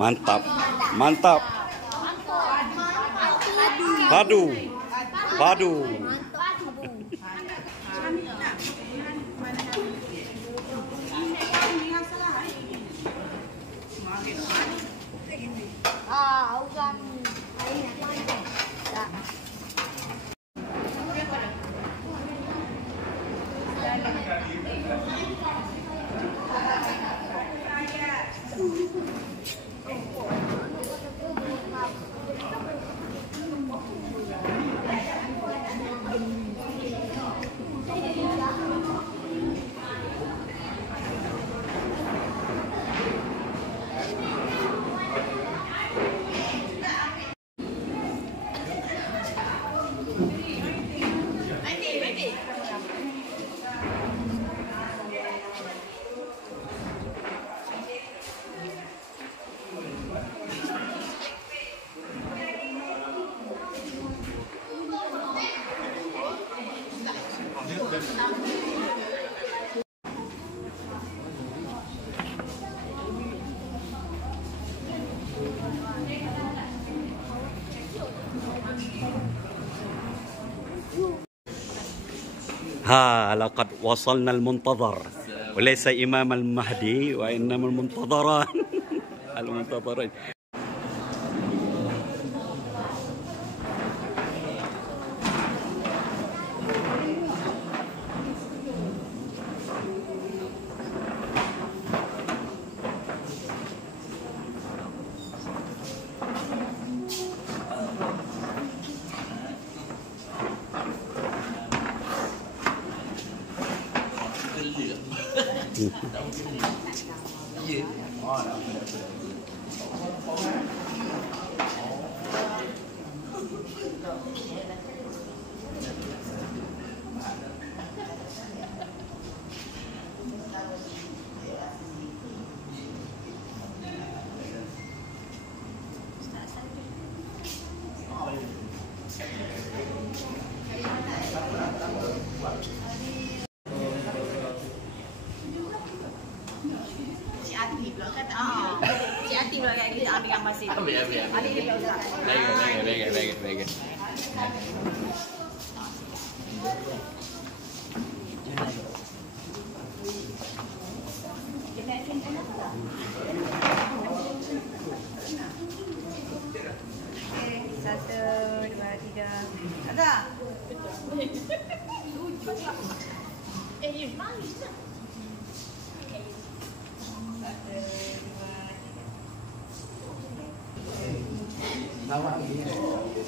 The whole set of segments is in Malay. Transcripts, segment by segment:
Mantap, mantap. Padu, padu. ها لقد وصلنا المنتظر وليس إمام المهدي وإنما المنتظران المنتظرين.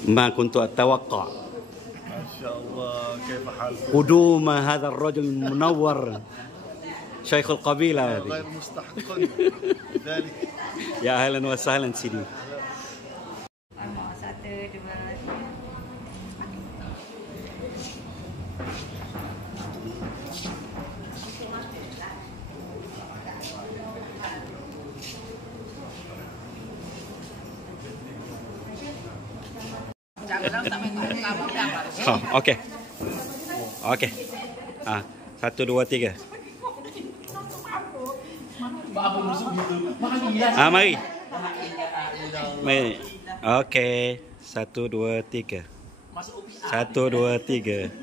ما كنت أتوقع ما شاء الله. كيف حالكم؟ قدوم هذا الرجل المنور شيخ القبيلة هذه. غير مستحق ذلك. يا أهلا وسهلا سيدي. Okey. Okey. 1, 2, 3. Mari. Mari. Okey. 1, 2, 3. 1, 2, 3.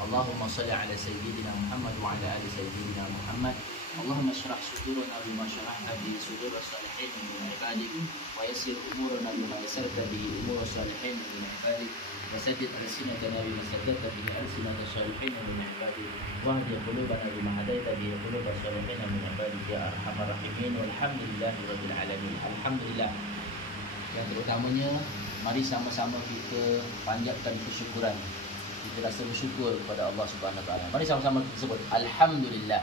Allahumma salli ala sayyidina Muhammad wa ala ali sayyidina Muhammad. Allahumma syrah sudurana bima syarahna bi sudur salihin min ibadik wa yassir umurana bima yassarta bi umur salihin min ibadik wa saddid alsinatana bima saddadta bi alsinat salihin min ibadik wa hdi qulubana bima hadaita bi qulub salihin min ibadik ya arhamar rahimin walhamdulillahi rabbil alamin. Alhamdulillah. Yang terutamanya, mari sama-sama kita panjatkan kesyukuran kita rasa bersyukur kepada Allah Subhanahu Wa Taala. Mari sama-sama kita sebut alhamdulillah.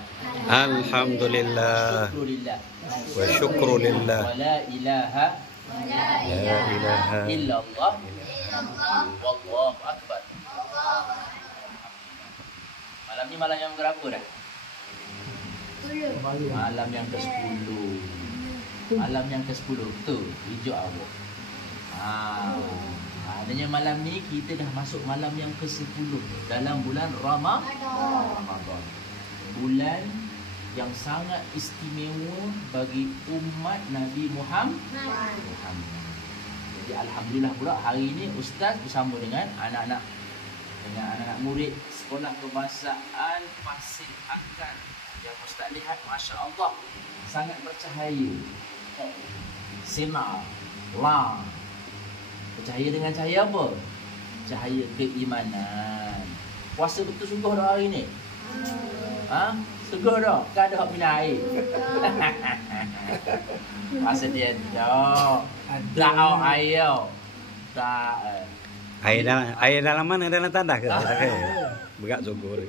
Alhamdulillah. Syukurillah. Wa syukrulillah. Wa la ilaha La ilaha illallah. Wallahu akbar. Malam ni malam yang berapa dah? Malam yang ke-10. Malam yang ke-10 tu hijau awak. Adanya malam ni kita dah masuk malam yang ke-10 dalam bulan Ramadan. Bulan yang sangat istimewa bagi umat Nabi Muhammad. Jadi alhamdulillah pula hari ini ustaz bersama dengan anak-anak murid sekolah kebangsaan Pasir Akan yang ustaz lihat masya-Allah sangat bercahaya. Sinar, lang. Bercahaya dengan cahaya apa? Cahaya keimanan. Puasa betul sungguh dah hari ni? Sungguh dah? Kan ada hak minum air. Masa dia dah. Dah air. Dah. Air dalam mana? Dalam tandas ke? Berat syukur.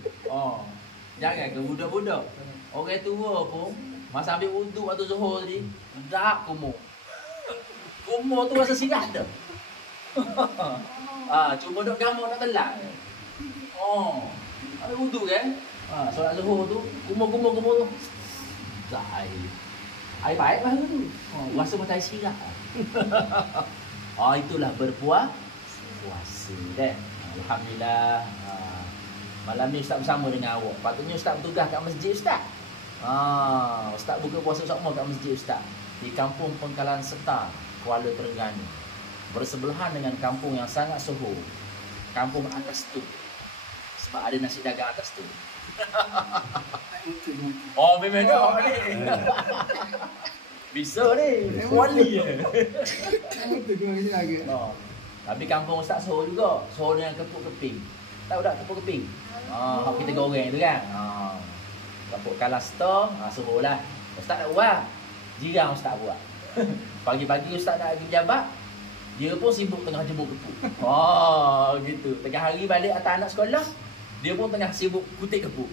Jangan ke budak-budak. Orang tua pun masa ambil wuduk waktu Zuhur tadi, dah kumur. Kumur tu rasa sirah dah. Cuma duk gamuk nak telan. Ambil wuduk kan? Solat Zuhur tu, kumur tu. Tak air. Air baik lah tu. Rasa macam air sirah. Itulah puasa dah. Alhamdulillah. Malam ni ustaz bersama dengan awak. Patutnya ustaz bertugas kat masjid ustaz. Ustaz buka puasa sama kat masjid ustaz di Kampung Pengkalan Setar, Kuala Terengganu. Bersebelahan dengan kampung yang sangat soho. Kampung atas tu. Sebab ada nasi dagang atas tu. Memang dah ni. Bisa ni. Wali Tapi kampung ustaz soho juga. Soho dengan kepuk keping. Tahu tak kepuk keping? Kita goreng tu kan. Kepuk kalastor, soho lah. Ustaz nak buat. Jirang ustaz buat. Pagi-pagi ustaz nak pergi jabat. Dia pun sibuk tengah jemur kepuk. Gitu. Tengah hari balik atas anak sekolah, dia pun tengah sibuk kutip kepuk.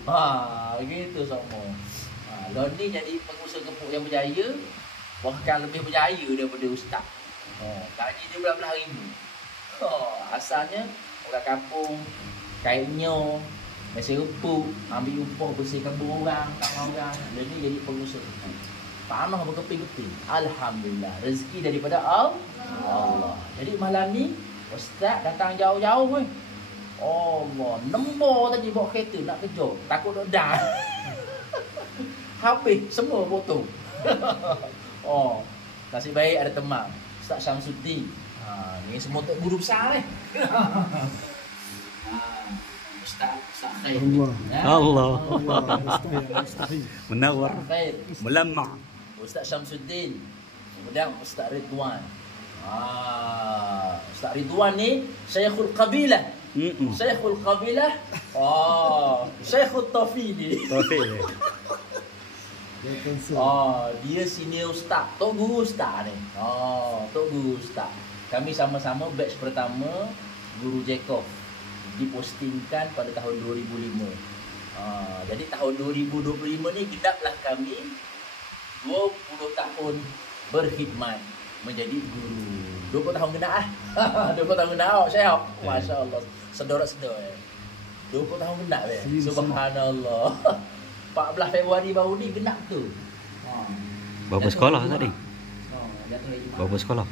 Gitu semua. Lon ni jadi pengusaha kepuk yang berjaya, bahkan lebih berjaya daripada ustaz. Gaji dia belah-belah ribu. Asalnya orang kampung kainnya masih upuk, ambil upah bersihkan orang, tangan orang. Dia ni jadi pengusaha kepuk. Tanah berkeping-keping. Alhamdulillah. Rezeki daripada Allah. Jadi malam ni ustaz datang jauh-jauh weh. Allah, nembor tadi bawa kereta nak kejar. Takut dah. Habis semua potong. Nasib baik ada teman Ustaz Syamsuddin. Ni semua tok guru besar ni. Ustaz Khair. Allah. Menawar. Melamma. Ustaz Syamsuddin. Kemudian Ustaz Ridwan. Ustaz Ridwan ni Syekhul Qabilah. Syekhul Qabilah. Syekhul Tafidi. Dia senior ustaz, tok guru ustaz ni. Tok guru ustaz. Kami sama-sama batch pertama Guru Jacob. Dipostingkan pada tahun 2005. Jadi tahun 2025 ni genaplah kami 20 tahun berkhidmat menjadi guru. 20 tahun genap lah. 20 tahun genap awak Syekh. Masya-Allah. Sedor-sedor. 20 tahun genap Subhanallah. 14 Februari baru ni genap tu. Berapa sekolah tadi? Berapa sekolah?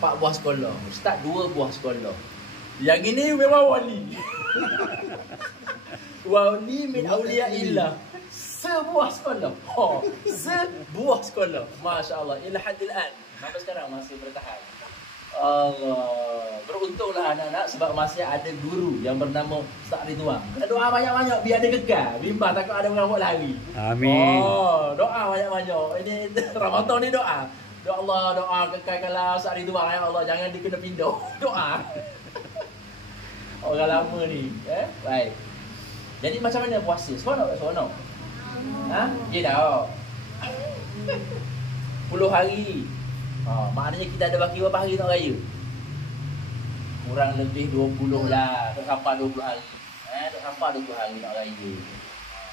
4 buah sekolah. Ustaz 2 buah sekolah. Yang ini memang wali. Wali min awliyaillah. Sebuah sekolah. Sebuah sekolah. Masya-Allah. Ila hadil an. Sampai sekarang masih bertahan. Allah. Beruntunglah anak-anak sebab masih ada guru yang bernama Ustaz Ridwan. Kena doa banyak-banyak biar dia kekal. Bimbang takut ada orang buat lari. Amin. Doa banyak-banyak. Ini Ramadan ni doa. Ya Allah, doa kekalkanlah Ustaz Ridwan ya Allah, jangan dia kena pindah. Doa. Orang lama ni, baik. Jadi macam mana puasa? Seronok tak seronok? Ya dah. 10 hari. Maknanya kita ada baki berapa hari nak raya? kurang lebih 20 lah, tak sampai 20 hari. Tak sampai 20 hari nak raya.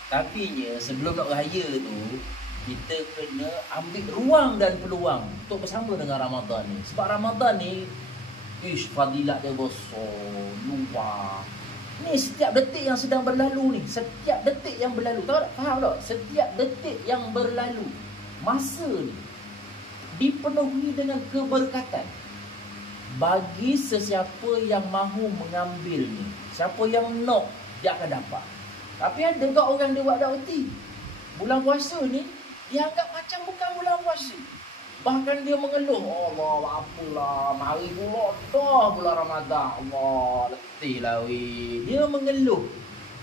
Tapi sebelum nak raya tu, kita kena ambil ruang dan peluang untuk bersama dengan Ramadan ni. Sebab Ramadan ni, fadilat dia besar, luar. Ni setiap detik yang sedang berlalu ni, setiap detik yang berlalu, tahu tak? Faham tak? Setiap detik yang berlalu, masa ni dipenuhi dengan keberkatan bagi sesiapa yang mahu mengambil ni. Siapa yang nak, dia akan dapat. Tapi ada juga orang dia buat tak erti. Bulan puasa ni dia anggap macam bukan bulan puasa. Bahkan dia mengeluh, Allah apalah, mari pula dah bulan Ramadan. Allah, letih lah weh. Dia mengeluh,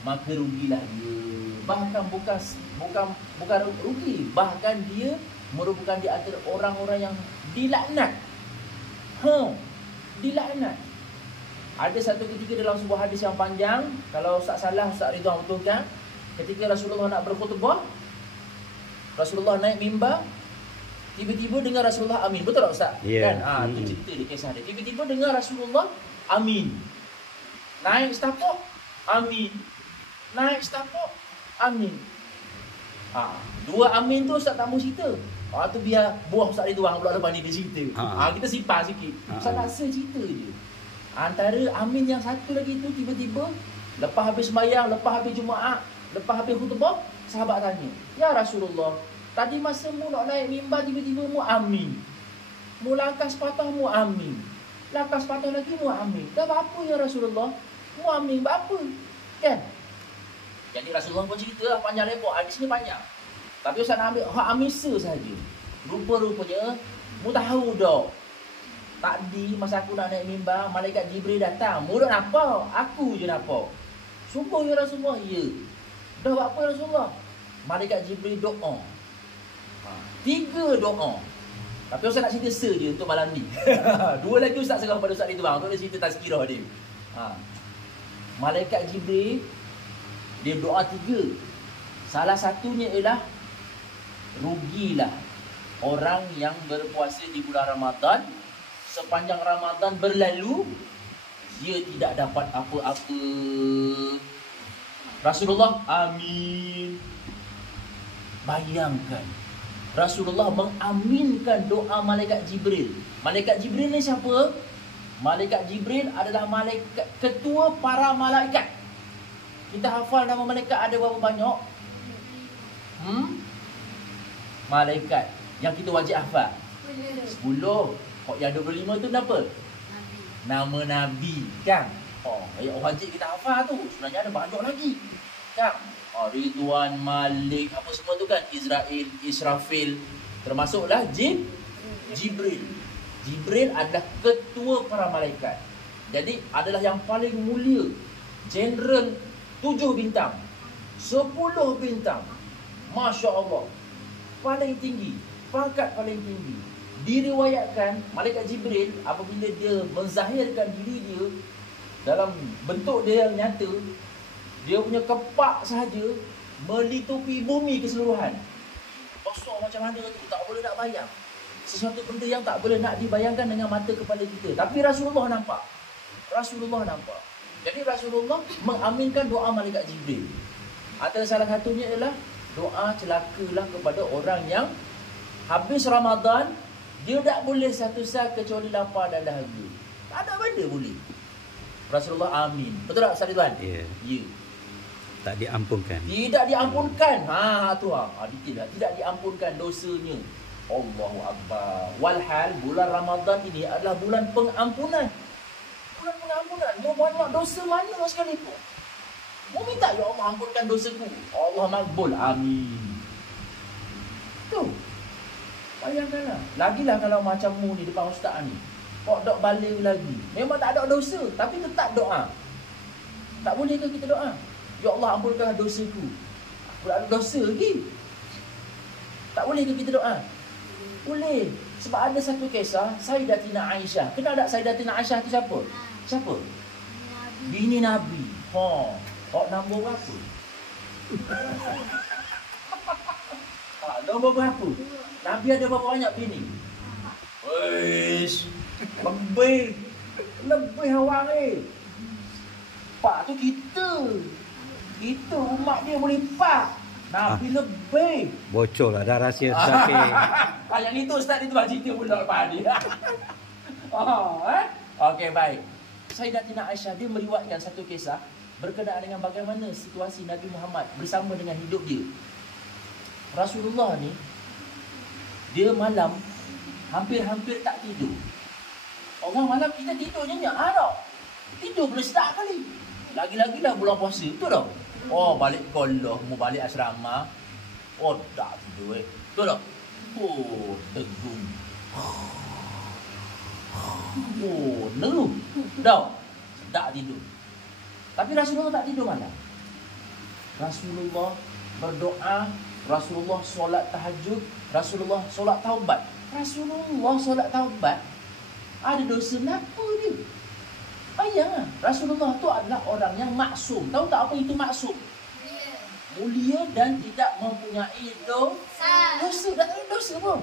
maka rugilah dia. Bahkan bukan rugi, bahkan dia merupakan di antara orang-orang yang dilaknat. Dilaknat. Ada satu ketika dalam sebuah hadis yang panjang, kalau Ustaz salah, Ustaz Ridwan betulkan, ketika Rasulullah nak berkhutbah, Rasulullah naik mimbar, tiba-tiba dengar Rasulullah amin. Betul tak Ustaz? Yeah. Kan? Itu cerita di kisah dia. Tiba-tiba dengar Rasulullah amin. Naik setapak, amin. Naik setapak, amin. Dua amin tu Ustaz tak mau cerita. Tu biar buah Ustaz Ridwan pula lepas ni dia cerita. Kita simpan sikit. Ustaz nak cerita je. Antara amin yang satu lagi tu, tiba-tiba lepas habis sembahyang, lepas habis Jumaat, lepas habis khutbah, sahabat tanya, "Ya Rasulullah, tadi masa mu nak naik mimbar, tiba-tiba mu amin. Mu langkah sepatah mu amin. Langkah sepatah lagi mu amin. Dah apa ya Rasulullah? Mu amin apa?" Kan? Jadi Rasulullah pun cerita lah panjang lebar. Hadis ni panjang. Tapi Ustaz nak ambil hak amisa saja. Rupa-rupanya mu tahu dah. Tadi masa aku nak naik mimbar, malaikat Jibril datang. Mu nak nampak? Aku je nampak. Sumpah ya Rasulullah? Ya. Dah buat apa Rasulullah? Malaikat Jibril doa. 3 doa. Tapi Ustaz nak cerita je untuk malam ni. 2 lagi Ustaz serah pada Ustaz itu bang. Untuk dia cerita tazkirah dia. Malaikat Jibril, dia doa 3. Salah satunya ialah, rugilah orang yang berpuasa di bulan Ramadan. Sepanjang Ramadan berlalu, dia tidak dapat apa-apa. Rasulullah amin. Bayangkan, Rasulullah mengaminkan doa malaikat Jibril. Malaikat Jibril ni siapa? Malaikat Jibril adalah malaikat ketua para malaikat. Kita hafal nama malaikat ada berapa banyak? Malaikat yang kita wajib hafal 10. Kok yang 25 tu kenapa? Nama Nabi, kan? Yang wajib kita hafal tu sebenarnya ada banyak lagi, kan? Ridwan, Malik, apa semua tu kan? Israel, Israfil, termasuklah Jibril. Jibril adalah ketua para malaikat. Jadi adalah yang paling mulia. General 7 bintang, 10 bintang. Masya Allah. Paling tinggi, pangkat paling tinggi. Diriwayatkan malaikat Jibril apabila dia menzahirkan diri dia dalam bentuk dia yang nyata, dia punya kepak sahaja melitupi bumi keseluruhan. Besar macam mana tu, tak boleh nak bayang. Sesuatu benda yang tak boleh nak dibayangkan dengan mata kepala kita. Tapi Rasulullah nampak. Rasulullah nampak. Jadi Rasulullah mengaminkan doa malaikat Jibril. Antara salah satunya ialah doa celakalah kepada orang yang habis Ramadan, dia tak boleh satu sah kecuali lapar dan dahaga. Tak ada benda boleh. Rasulullah amin. Betul tak Ustaz Ridwan? Ya. Ya. Tak diampunkan. Tidak diampunkan. Detail. Tidak diampunkan dosanya. Allahu Akbar. Walhal bulan Ramadan ini adalah bulan pengampunan. Bulan pengampunan. Mau banyak dosa mana sekalipun, mau minta, ya Allah ampunkan dosaku, Allah makbul. Amin. Tu. Bayangkanlah. Lagilah kalau macam mu ni depan ustaz ni, kok dok balik lagi. Memang tak ada dosa, tapi tetap doa. Tak boleh ke kita doa? Ya Allah ampunkan dosaku. Aku tak ada dosa lagi. Tak boleh ke kita doa? Boleh. Sebab ada satu kisah Sayyidatina Aisyah. Kenal tak Sayyidatina Aisyah tu siapa? Siapa? Bini Nabi. Kok nombor berapa? Nombor berapa? Nabi ada berapa banyak bini? Weish, lebih. Lebih awak ni. Pak tu kita. Kita umat dia boleh pak. Nabi lebih. Bocor lah dah rahsia Zakir. Yang itu Ustaz itu cerita pula lepas ni. Okey, baik. Sayyidatina Aisyah dia meriwayatkan satu kisah berkenaan dengan bagaimana situasi Nabi Muhammad bersama dengan hidup dia. Rasulullah ni dia malam hampir-hampir tak tidur. Orang malam kita tidur nyenyak tau. Tidur boleh sedap kali. Lagi-lagi dah bulan puasa tu tau. Oh, balik kolah, mau balik asrama. Oh, tak tidur Betul tak? Oh, tegung. Oh, neru. Dah. Tak tidur. Tapi Rasulullah tak tidur malam. Rasulullah berdoa, Rasulullah solat tahajud, Rasulullah solat taubat. Rasulullah solat taubat. Ada dosa kenapa dia? Bayanglah, Rasulullah tu adalah orang yang maksum. Tahu tak apa itu maksum? Mulia dan tidak mempunyai dosa. Tak ada dosa pun.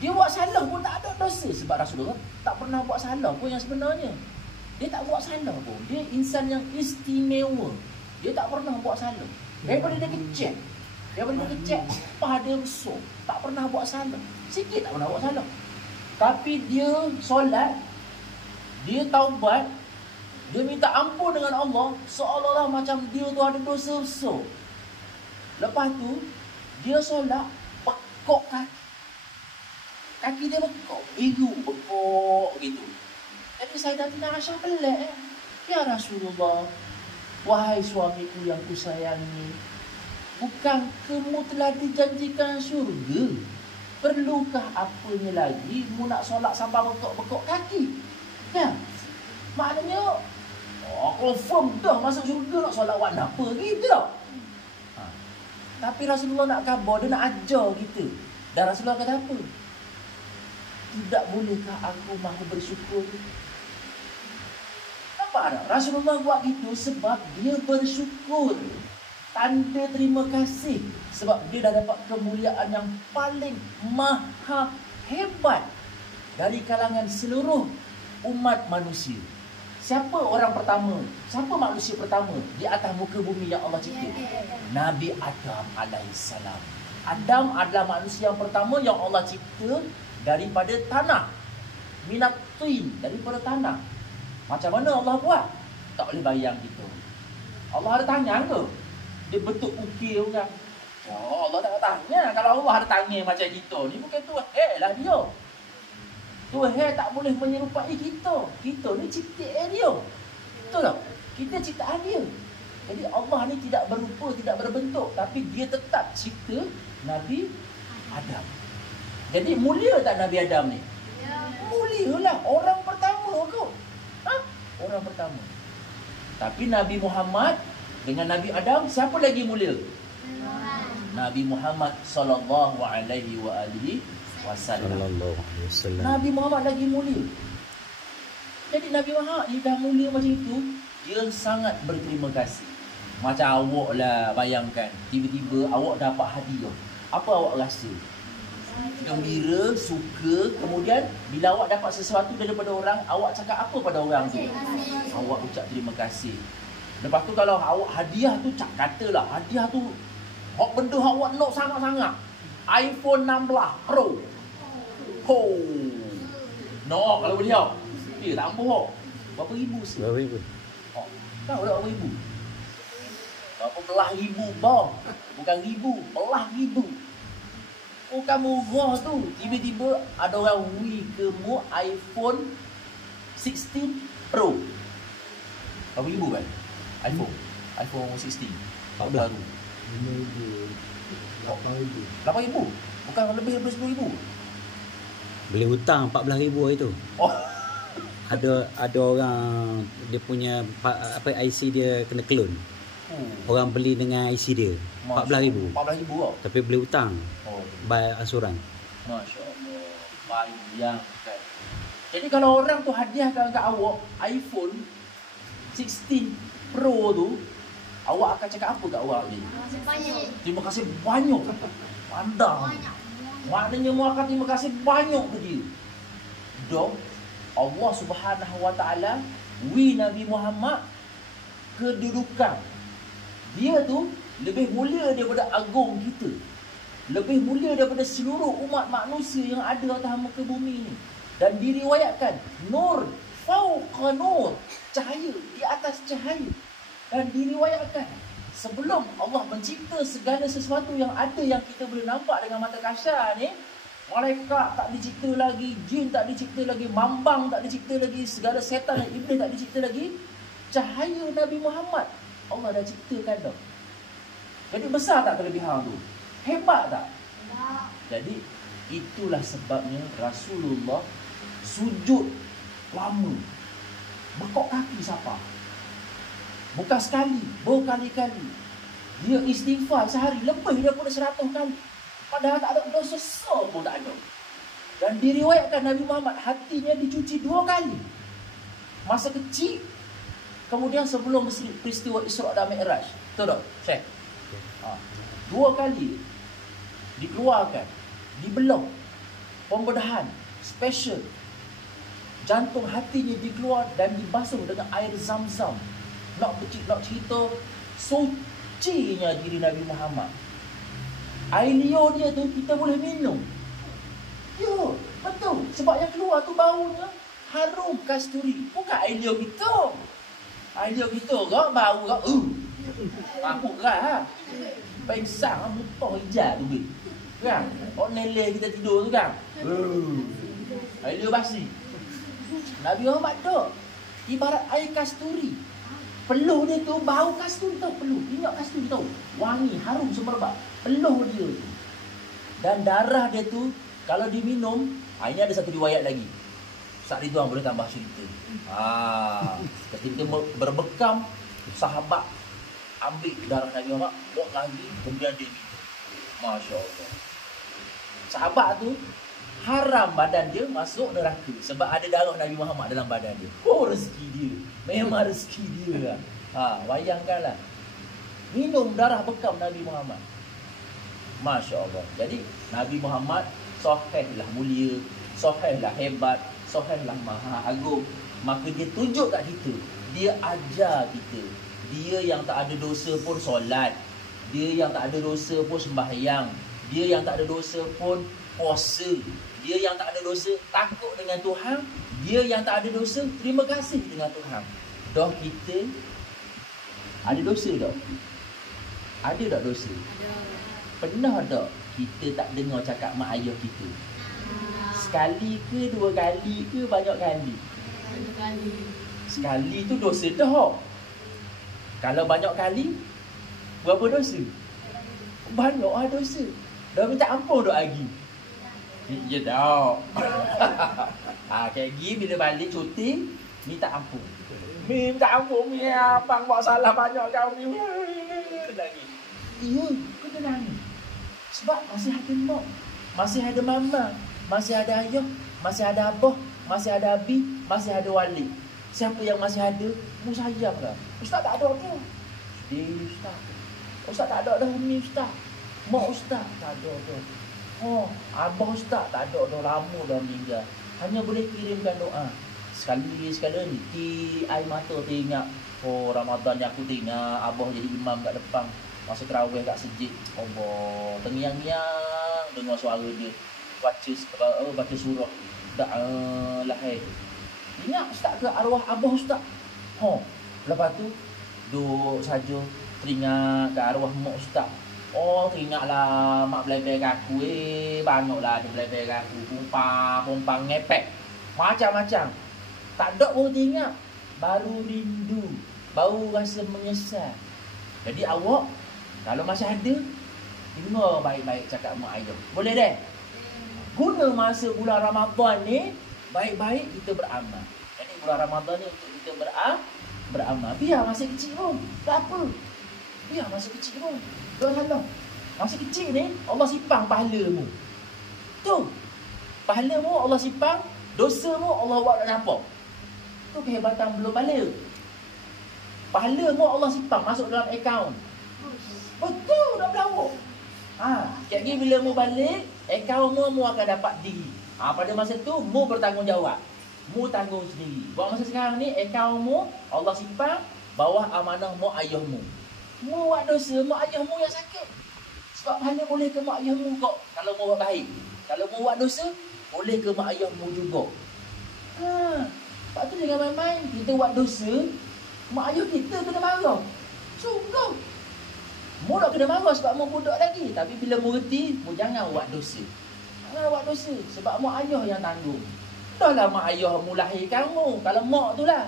Dia buat salah pun tak ada dosa. Sebab Rasulullah tak pernah buat salah pun yang sebenarnya. Dia tak buat salah pun. Dia insan yang istimewa. Dia tak pernah buat salah. Daripada dia kecil. Apa dia besar. Tak pernah buat salah. Sikit tak pernah buat salah. Tapi dia solat. Dia taubat. Dia minta ampun dengan Allah. Seolah-olah macam dia tu ada dosa besar. Lepas tu dia solat bekok kaki. Kaki dia bekok. Biru bekok gitu. Jadi Sayyidatina Aisyah pelik. Ya Rasulullah, wahai suamiku yang kusayangi, bukan kamu telah dijanjikan syurga? Perlukah apanya lagi mu nak solat sampai bekok-bekok kaki? Ya. Maknanya confirm dah masuk syurga, nak solat warna apa gitu tak? Tapi Rasulullah nak khabar, dia nak ajar kita. Dan Rasulullah kata apa? Tidak bolehkah aku mahu bersyukur? Nampak tak? Rasulullah buat gitu sebab dia bersyukur. Tanda terima kasih. Sebab dia dah dapat kemuliaan yang paling maha hebat dari kalangan seluruh umat manusia. Siapa orang pertama? Siapa manusia pertama di atas muka bumi yang Allah cipta? Nabi Adam alaihissalam. Adam adalah manusia yang pertama yang Allah cipta daripada tanah. Minat tin, daripada tanah. Macam mana Allah buat? Tak boleh bayang kita. Allah ada tangan ke? Dia bentuk ukir orang. Oh, Allah tak ada tangan. Kalau Allah ada tangan macam kita ni, bukan Tuhan lah dia. Tuhan tak boleh menyerupai kita. Kita ni ciptaan dia. Betul tak? Kita ciptaan dia. Jadi Allah ni tidak berupa, tidak berbentuk, tapi dia tetap cipta Nabi Adam. Jadi mulia tak Nabi Adam ni? Mulia lah. Orang pertama kot. Orang pertama. Tapi Nabi Muhammad dengan Nabi Adam, siapa lagi mulia? Nabi Muhammad sallallahu alaihi wasallam. Nabi Muhammad lagi mulia. Jadi Nabi Muhammad ni dah mulia macam itu, dia sangat berterima kasih. Macam awak lah, bayangkan tiba-tiba awak dapat hadiah. Apa awak rasa? Gembira, suka. Kemudian bila awak dapat sesuatu daripada orang, awak cakap apa pada orang tu? Awak ucap terima kasih. Lepas tu kalau awak hadiah tu, katalah hadiah tu benda awak nak sangat-sangat, iPhone 16 Pro. No, kalau beliau dia tak ampuh. Berapa ribu sih? Berapa ribu? Tahu tak berapa ribu? Berapa belah ribu bang? Bukan ribu, belah ribu. Kamu murah tu. Tiba-tiba ada orang wui kamu iPhone 16 Pro. Berapa ribu kan? iPhone 16 baru. 8,000. Bukan lebih 10,000. Beli hutang 14,000 itu. Oh. Ada orang dia punya IC dia kena clone. Orang beli dengan IC dia 14,000. 14,000 tau. Tapi beli hutang. Bayar asuran. Masya-Allah. Bayangkan. Jadi kalau orang tu hadiahkan kat awak iPhone 16 Pro tu, awak akan cakap apa kat orang ni? Terima kasih banyak. Pandang. Maknanya mu akan terima kasih banyak ke dia. Dok, Allah Subhanahu wa taala Nabi Muhammad kedudukan dia tu lebih mulia daripada agung kita, lebih mulia daripada seluruh umat manusia yang ada atas muka bumi ni. Dan diriwayatkan nur fauqa nur, cahaya di atas cahaya. Dan diriwayatkan sebelum Allah mencipta segala sesuatu yang ada, yang kita boleh nampak dengan mata kasar ni, malaikat tak dicipta lagi, jin tak dicipta lagi, mambang tak dicipta lagi, segala setan dan iblis tak dicipta lagi. Cahaya Nabi Muhammad Allah dah ciptakan dah. Jadi besar tak kelebihan tu? Hebat tak? Jadi itulah sebabnya Rasulullah sujud lama, bekok kaki siapa? Bukan sekali, berkali-kali. Dia istighfar sehari lebih daripada 100 kali. Padahal tak ada dosa besar pun tak ada. Dan diriwayatkan Nabi Muhammad hatinya dicuci 2 kali. Masa kecil, kemudian sebelum peristiwa Isra' dan Mi'raj. Betul tak? Syekh? 2 kali dikeluarkan, dibelah, pembedahan special. Jantung hatinya dikeluar dan dibasuh dengan air zam-zam. Nak cerita sucinya diri Nabi Muhammad. Air liur dia tu kita boleh minum. Ya, betul. Sebab yang keluar tu baunya harum kasturi. Bukan air liur kita. Air liur kita ke bau ke? Mampu kan? Pengsang mutah hijau tu kan? Orang lele kita tidur tu kan? Air liur basi. Nabi Muhammad tak. Ibarat air kasturi. Peluh dia tu bau kasturi tau, peluh. Minyak kasturi tau. Wangi, harum semerbak. Peluh dia tu. Dan darah dia tu kalau diminum, ini ada satu riwayat lagi. Saat itu boleh tambah cerita. Ketika berbekam, sahabat ambil darah Nabi Muhammad, buat lagi, kemudian dia minum. Masya Allah. Sahabat tu haram badan dia masuk neraka sebab ada darah Nabi Muhammad dalam badan dia. Oh, rezeki dia. Memang rezeki dia lah. Bayangkanlah. Minum darah bekam Nabi Muhammad. Masya Allah. Jadi Nabi Muhammad sahihlah mulia, sahihlah hebat, sahihlah maha agung. Maka dia tunjuk kat kita, dia ajar kita. Dia yang tak ada dosa pun solat, dia yang tak ada dosa pun sembahyang, dia yang tak ada dosa pun puasa, dia yang tak ada dosa takut dengan Tuhan, dia yang tak ada dosa terima kasih dengan Tuhan. Dah kita ada dosa tak? Ada tak dosa? Ada. Pernah tak kita tak dengar cakap mak ayah kita? Sekali ke 2 kali ke banyak kali? Banyak kali. Sekali tu dosa dah. Kalau banyak kali, berapa dosa? Banyak dosa. Dah minta ampun dah lagi. Ya dah. Kayak gini bila balik cuti, minta ampun. Minta ampun, abang buat salah banyak kau ni. Kena nangis. Iya, kena nangis. Sebab masih ada mak, masih ada mama, masih ada ayah, masih ada abah, masih ada abi, masih ada wali. Siapa yang masih ada, mu sayang lah. Ustaz tak ada tu. Ustaz. Ustaz tak ada dah ni ustaz. Mak ustaz tak ada tu. Abah ustaz tak ada dah, lama dah meninggal. Hanya boleh kirimkan doa. Sekali ni air mata teringat. Ramadan ni aku teringat abah jadi imam kat depan masa tarawih kat masjid. Allah, tengiang-ngiang dengar suara dia baca surah lahir. Ingat ustaz ke arwah abah ustaz? Lepas tu duduk saja teringat ke arwah mak ustaz. Teringatlah mak belai-belai kat aku. Banyaklah dia belai-belai kat aku. Pumpang ngepek. Macam-macam. Tak ada pun teringat. Baru rindu. Baru rasa menyesal. Jadi awak, kalau masih ada, dengar baik-baik cakap mak ayah. Boleh deh? Guna masa bulan Ramadan ni, baik-baik kita beramal. Jadi bulan Ramadan ni untuk kita beramal. Biar masih kecil pun. Tak apa. Biar masih kecil pun. Tuan-tuan, masih kecil ni Allah simpang pahalamu. Tu. Pahalamu Allah simpang, dosamu Allah buat tak nampak. Tu kehebatan belum balik. Pahalamu Allah simpang masuk dalam akaun. Betul dah berlaku. Jadi bila mu balik, akaun mu akan dapat diri. Pada masa tu mu bertanggungjawab. Mu tanggung sendiri. Buat masa sekarang ni, akaun mu, Allah simpan bawah amanah mak ayahmu. Mu buat dosa, mak ayahmu yang sakit. Sebab mana boleh ke mak ayahmu kok kalau mu buat baik? Kalau mu buat dosa, boleh ke mak ayahmu juga? Sebab tu jangan main-main. Kita buat dosa, mak ayah kita kena marah. Sungguh. Mu tak kena marah sebab mu budak lagi. Tapi bila mu reti, mu jangan buat dosa. Jangan buat dosa. Sebab mak ayah yang tanggung. Dah lah mak ayah mu lahirkan mu. Kalau mak tu lah.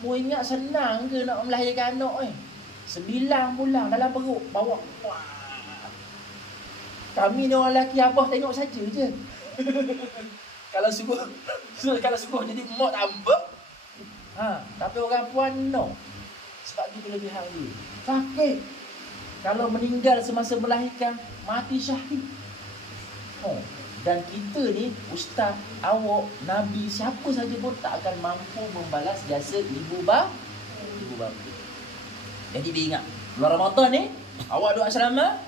Mu ingat senang ke nak melahirkan anak 9 bulan dalam perut. Bawa. Wah. Kami ni orang lelaki abah tengok saja je. Kalau suruh jadi mak tambah. Tapi orang puan no. Sebab tu kelebihan dia. Sakit. Kalau meninggal semasa melahirkan, mati syahid. Dan kita ni, ustaz, awak, nabi, siapa saja pun tak akan mampu membalas jasa ibu bapa. Jadi dia ingat, bulan Ramadan ni, awak doa selama,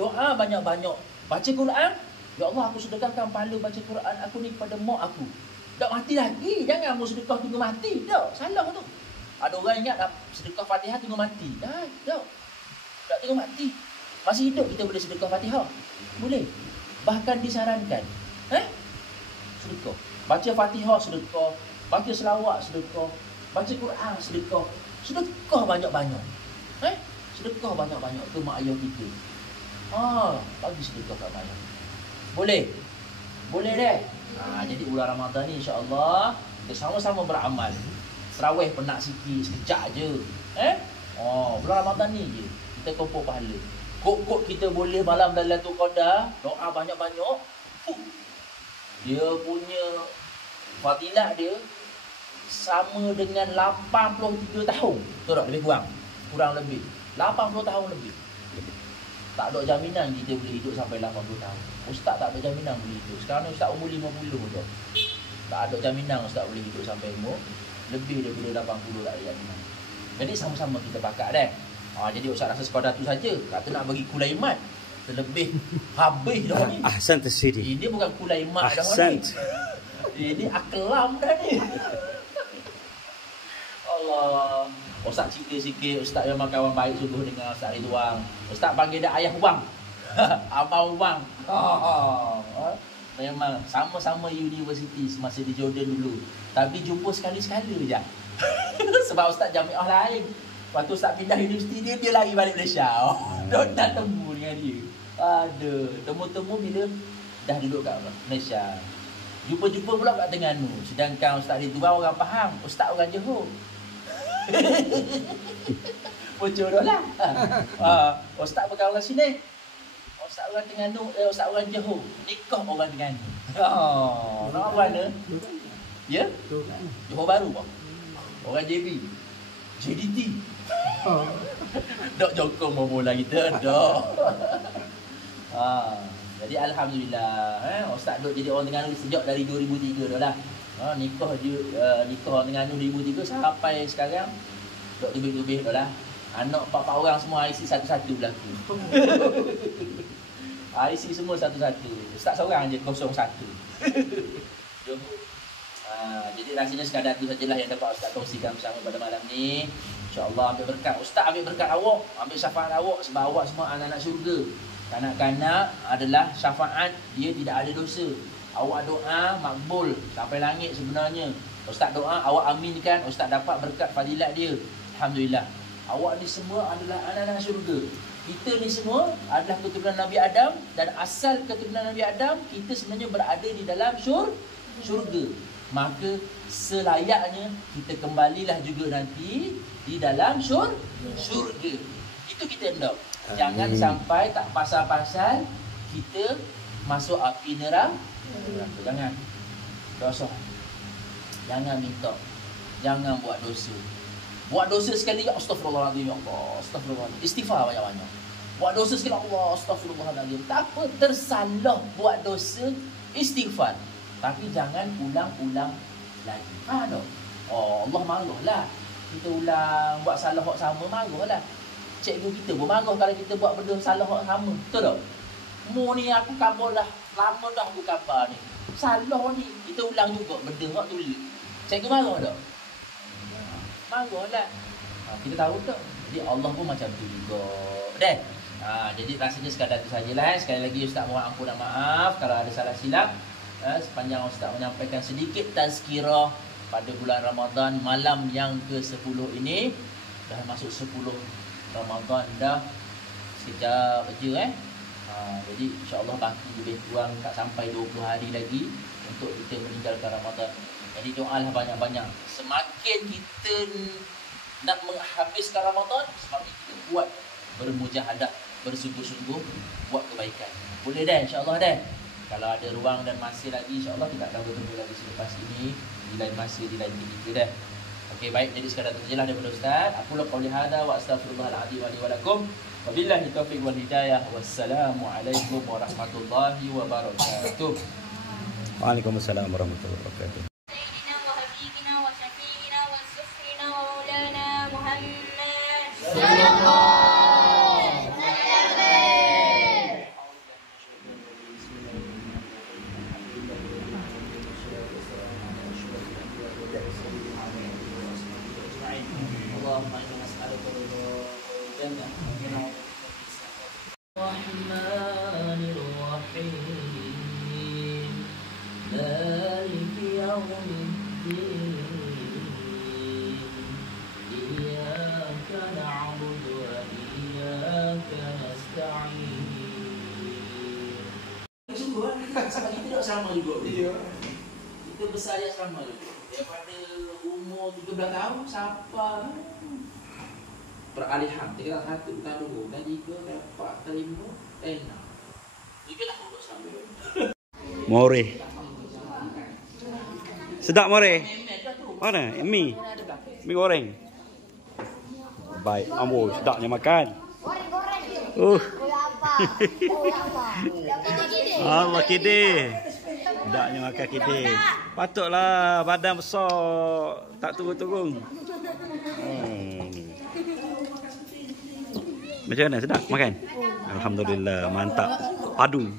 doa banyak-banyak. Baca Quran, ya Allah aku sedekahkan pahala baca Quran aku ni kepada mak aku. Tak mati lagi, jangan mu sedekah tunggu mati. Tak, salah tu. Ada orang ingat sedekah Fatihah tunggu mati. Tak tunggu mati. Masih hidup kita boleh sedekah Fatihah. Boleh. Bahkan disarankan. Sedekah. Baca Fatihah sedekah. Baca selawat sedekah. Baca Quran sedekah. Sedekah banyak-banyak. Sedekah banyak-banyak ke mak ayah kita. Bagi sedekah kat mak ayah. Boleh. Boleh deh. Jadi bulan Ramadan ni insya-Allah kita sama-sama beramal. Tarawih penat sikit sekejap je. Bulan Ramadan ni je kita kumpul pahala. Kok kita boleh malam Lailatul Qadar doa banyak-banyak. Dia punya fadilat dia sama dengan 83 tahun. Betul tak? Lebih kurang. Kurang lebih 80 tahun lebih. Tak ada jaminan kita boleh hidup sampai 80 tahun. Ustaz tak ada jaminan boleh hidup. Sekarang ni ustaz umur 50 tu. Tak ada jaminan ustaz boleh hidup sampai umur lebih daripada 80 tak ada jaminan. Jadi sama-sama kita pakat dah. Jadi ustaz rasa sekadar tu saja. Kata nak bagi kulaimat. Terlebih habis dah ni. Ahsan tasiri. Ini bukan kulaimat dah ni. Ini aklam dah ni. Allah. Ustaz cerita sikit, ustaz memang kawan baik sungguh dengan Ustaz Ridwan. Ustaz panggil dia ayah bang. Abang bang. Memang sama-sama universiti semasa di Jordan dulu. Tapi jumpa sekali-sekala je. Sebab ustaz jamiah lain. Waktu ustaz pindah universiti dia lari balik Malaysia. Tak temu dengan dia. Temu-temu bila dah duduk kat Malaysia. Jumpa-jumpa pula kat Terengganu. Sedangkan Ustaz Ridwan orang faham, ustaz orang Johor. Bocor dah lah. Ustaz bukan orang sini. Ustaz orang Terengganu, ustaz orang Johor. Nikah orang Terengganu. Orang mana? Ya? Johor Baru pak. Orang JB. JDT. Dok jokong bola kita dah. Jadi alhamdulillah, ustaz duk jadi orang Terengganu sejak dari 2003 dah lah. Nikah orang Terengganu 2003 sampai sekarang duk lebih-lebih dah lah. Anak 4 orang semua IC satu-satu berlaku. IC semua satu-satu. Ustaz seorang je 01. Jadi rasanya sekadar tu sajalah yang dapat Ustaz kongsikan bersama pada malam ni. InsyaAllah ambil berkat. Ustaz ambil berkat awak, ambil syafaat awak sebab awak semua anak-anak syurga. Kanak-kanak adalah syafaat, dia tidak ada dosa. Awak doa makbul sampai langit sebenarnya. Ustaz doa, awak aminkan, ustaz dapat berkat fadilat dia. Alhamdulillah. Awak ni semua adalah anak-anak syurga. Kita ni semua adalah keturunan Nabi Adam. Dan asal keturunan Nabi Adam, kita sebenarnya berada di dalam syurga. Maka selayaknya kita kembalilah juga nanti di dalam syurga. Itu kita hendak. Jangan sampai tak pasal-pasal kita masuk api neraka. Jangan. Dosa. Jangan minta. Jangan buat dosa. Buat dosa sekali, astagfirullahaladzim, ya Allah, astagfirullahaladzim. Istighfar banyak-banyak. Buat dosa sekali, Allah, astagfirullahaladzim. Tak apa, tersalah buat dosa, istighfar. Tapi jangan ulang-ulang lagi. Tak? Allah marah lah. Kita ulang buat salah hak sama, marah lah. Cikgu kita pun marah kalau kita buat benda salah hak sama. Betul tak? Mu ni aku kabar lah. Lama dah aku kabar ni. Salah ni. Kita ulang juga benda hak tu. Cikgu marah tak? Marah lah. Kita tahu tak? Jadi Allah pun macam tu juga. Dah. Jadi rasanya sekadar itu sajalah. Sekali lagi Ustaz mohon ampun dan maaf kalau ada salah silap. Sepanjang Ustaz menyampaikan sedikit tazkirah pada bulan Ramadan malam yang ke-10 ini. Dah masuk 10 Ramadan dah. Sekejap je jadi insya-Allah baki lebih kurang tak sampai 20 hari lagi untuk kita meninggalkan Ramadan. Jadi doalah banyak-banyak. Semakin kita nak menghabiskan Ramadan, semakin kita buat bermujahadah, bersungguh-sungguh buat kebaikan. Boleh dah insya-Allah dah. Kalau ada ruang dan masa lagi insya-Allah kita akan bertemu lagi selepas ini di lain masa, di lain ketika dah. Okey, baik, jadi sekadar itu sajalah daripada Ustaz. Aku qauli hadza wa astaghfirullahalazim wa li wa lakum. Wabillahi taufiq wal hidayah. Wassalamualaikum warahmatullahi wabarakatuh. Waalaikumsalam warahmatullahi wabarakatuh. سيدنا وحبيبنا وشفيعنا وسفرنا ومولانا محمد صلى الله اللهم إنا نسألك الرضا والجنة الرحمن الرحيم مالك يوم الدين إياك نعبد وإياك نستعين. Sungguh sama kita tak sama juga. Iya. Kita besar yang sama juga. Daripada umur 13 tahun sampai peralihan 3 tahun 1 tahun 2 dan 3 4 5 6 7 tahun tak sama. More. Sedap more. Mana? Mi goreng. Baik, ambo sedapnya makan. Makan kide. Sedapnya makan kide. Patutlah badan besar tak turun-turun. Macam mana sedap makan? Alhamdulillah, mantap. Padu.